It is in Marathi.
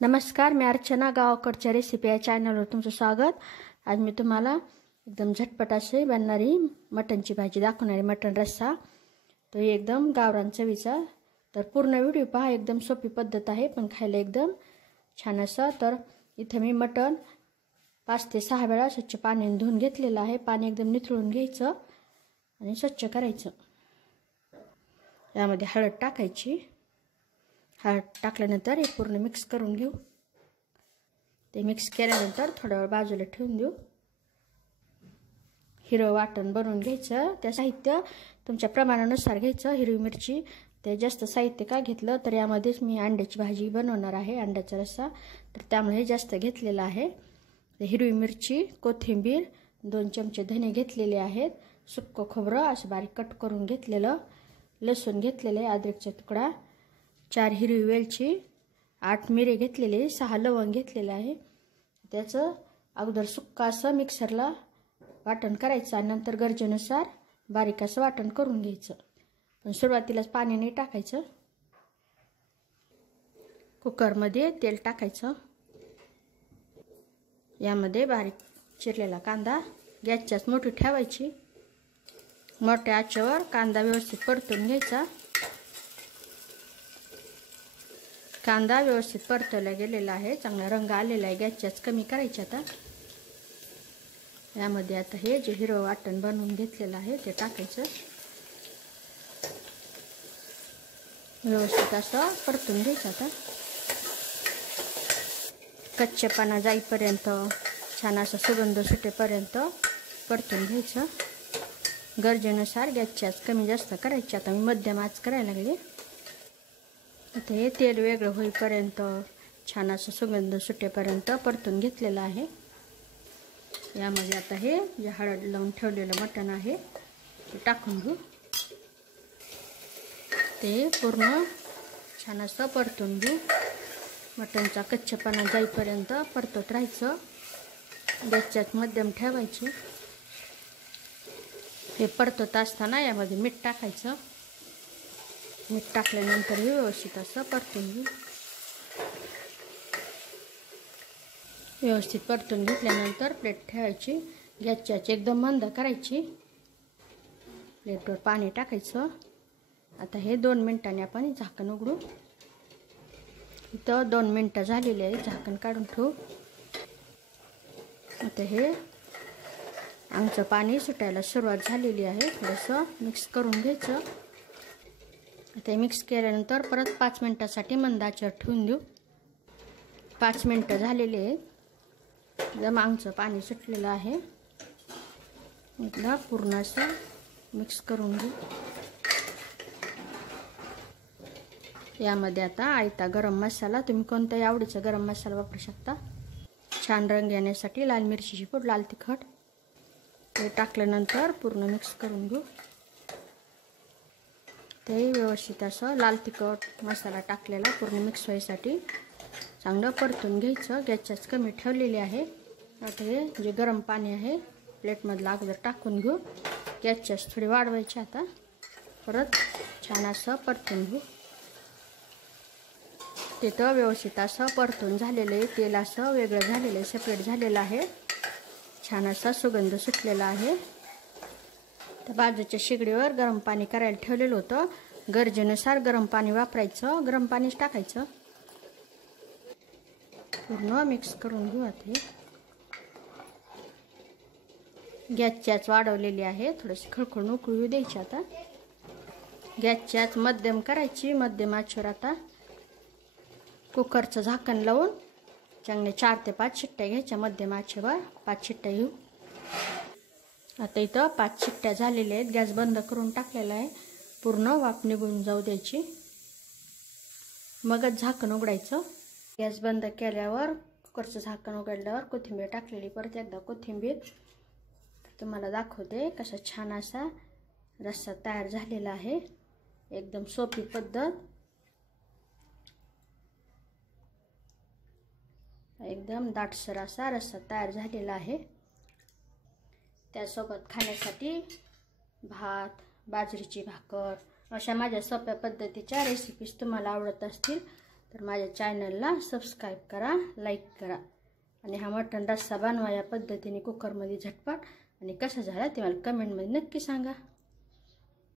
नमस्कार, मी अर्चना. गावाकडच्या रेसिपी या चॅनलवर तुमचं स्वागत. आज मी तुम्हाला एकदम झटपट अशी बनणारी मटणची भाजी दाखवणार आहे. मटण रस्सा तो एकदम गावरान चवीचा. तर पूर्ण व्हिडिओ पहा. एकदम सोपी पद्धत आहे पण खायला एकदम छान असं. तर इथे मी मटण 5 ते 6 वेळा स्वच्छ पाण्याने धुवून घेतलेलं आहे. पाणी एकदम निथळून घ्यायचं आणि स्वच्छ करायचं. यामध्ये हळद टाकायची. हळद टाकल्यानंतर हे पूर्ण मिक्स करून घेऊ. ते मिक्स केल्यानंतर थोडा वेळ बाजूला ठेवून देऊ. हिरवं वाटण बनवून घ्यायचं. त्या साहित्य तुमच्या प्रमाणानुसार घ्यायचं. हिरवी मिरची ते जास्त साहित्य का घेतलं तर यामध्येच मी अंड्याची भाजी बनवणार आहे, अंड्याचा रस्सा, तर त्यामुळे जास्त घेतलेला आहे. हिरवी मिरची, कोथिंबीर, 2 चमचे धने घेतलेले आहेत, सुक्कं खोबरं असं बारीक कट करून घेतलेलं, लसूण घेतलेलं आहे, अद्रकचा तुकडा, 4 हिरवी वेलची, 8 मिरे घेतलेले, 6 लवंग घेतलेले आहे. त्याचं अगोदर सुक्का असं मिक्सरला वाटण करायचं आणि नंतर गरजेनुसार बारीक असं वाटण करून घ्यायचं. पण सुरुवातीलाच पाणी नाही टाकायचं. कुकरमध्ये तेल टाकायचं. यामध्ये बारीक चिरलेला कांदा, गॅसच्याच मोठी ठेवायची. मोठ्या आचेवर कांदा व्यवस्थित परतून घ्यायचा. कांदा व्यवस्थित परतवला गेलेला आहे, चांगला रंग आलेला आहे. गॅसच्याच कमी करायचे. आता यामध्ये आता हे जे हिरवं वाटण बनवून घेतलेलं आहे ते टाकायचं. व्यवस्थित असं परतून घ्यायचं. आता कच्चेपणा जाईपर्यंत, छान असा सुगंध सुटेपर्यंत परतून घ्यायचं. गरजेनुसार गॅसची आच कमी जास्त करायची. आता मी मध्यम आच करायला लागले. आता हे तेल वेगळं होईपर्यंत, छान असं सुगंध सुटेपर्यंत परतून घेतलेलं आहे. यामध्ये आता हे जे हळद लावून ठेवलेलं मटण आहे ते टाकून घेऊ. ते पूर्ण छान असं परतून घेऊ. मटणचा कच्चेपणा जाईपर्यंत परतत राहायचं. गॅसच्याच मध्यम ठेवायची. हे परतत असताना यामध्ये मीठ टाकायचं. मीठ टाकल्यानंतर हे व्यवस्थित असं परतून घेऊ. व्यवस्थित परतून घेतल्यानंतर प्लेट ठेवायची. गॅसची आच एकदम मंद करायची. प्लेटवर पाणी टाकायचं. आता हे 2 मिनिटांनी आपण झाकण उघडू. इथं 2 मिनिटं झालेली आहे. झाकण काढून ठेवू. आता हे आमचं पाणी सुटायला सुरुवात झालेली आहे. थोडंसं मिक्स करून घ्यायचं. आता मिक्स केल्यानंतर परत 5 मिनिटासाठी मंद आचेवर ठेवून देऊ. 5 मिनिटं झालेली आहेत. एकदम आमचं पाणी सुटलेलं आहे. इथलं पूर्ण असं मिक्स करून घेऊ. यामध्ये आता आयता गरम मसाला, तुम्ही कोणत्याही आवडीचा गरम मसाला वापरू शकता. छान रंग येण्यासाठी लाल मिरचीची पूड, लाल तिखट ते टाकल्यानंतर पूर्ण मिक्स करून घेऊ. ते व्यवस्थित असं लाल तिखट मसाला टाकलेला पूर्ण मिक्स व्हायसाठी चांगलं परतून घ्यायचं. गॅसच्याच कमी ठेवलेली आहे. आता हे जे गरम पाणी आहे प्लेटमधलं अगोदर टाकून घेऊ. गॅसच्याच थोडी वाढवायची. आता परत छान असं परतून घेऊ. तिथं व्यवस्थित असं परतून झालेलं आहे. तेल असं वेगळं झालेलं आहे, सेपरेट झालेलं आहे. छान असा सुगंध सुटलेला आहे. तर बाजूच्या शेगडीवर गरम पाणी करायला ठेवलेलं होतं. गरजेनुसार गरम पाणी वापरायचं. गरम पाणीच टाकायचं. पूर्ण मिक्स करून घेऊ. आता गॅसची आच वाढवलेली आहे. थोडीशी खळखळून उकळू द्यायची. आता गॅसची आच मध्यम करायची. मध्यम आचेवर आता कुकरचं झाकण लावून चांगले 4 ते 5 शिट्ट्या घ्यायच्या. मध्यम आचेवर 5 शिट्ट्या घेऊ. आता इथं 5 शिट्ट्या झालेल्या आहेत. गॅस बंद करून टाकलेला आहे. पूर्ण वाफ निघून जाऊ द्यायची. मगच झाकण उघडायचं. गॅस बंद केल्यावर कुकरचं झाकण उघडल्यावर कोथिंबीर टाकलेली. परत एकदा कोथिंबीर तुम्हाला दाखवते कसा छान असा रस्सा तयार झालेला आहे. एकदम सोपी पद्धत. एकदम दाटसर असा रस्सा तयार झालेला आहे. त्यासोबत खाण्यासाठी भात, बाजरीची भाकर अशा माझ्या सोप्या पद्धतीच्या रेसिपीज तुम्हाला आवडत असतील तर माझ्या चॅनलला सबस्क्राईब करा, लाईक करा आणि हा मटण रस्सा बनवा या पद्धतीने कुकरमध्ये झटपट आणि कसा झाला ते मला कमेंटमध्ये नक्की सांगा.